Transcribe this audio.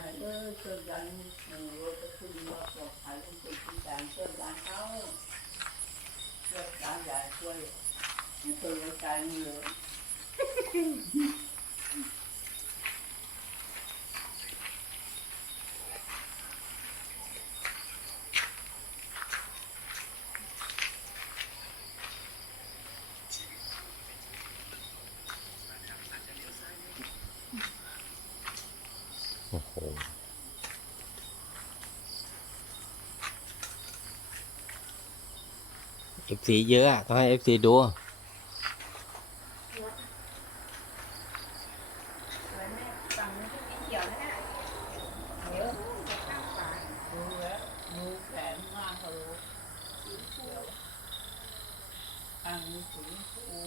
ายช่วยกันรถจะขึ้นรถปลอดภัยต้องติดการช่วยกันเขาช่วยการใหญ่ช่วยไม่เคยไว้ใจมันเลยโอ้โหFC เยอะอะต้องให้ FC ดูสวยแม่ฝั่งนี้นที่เขียวนั่นน่ะเดี๋ยวจะข้างฝา ดูแล้วดูแขนมากเขาสีเขียวอันนี้สีฟู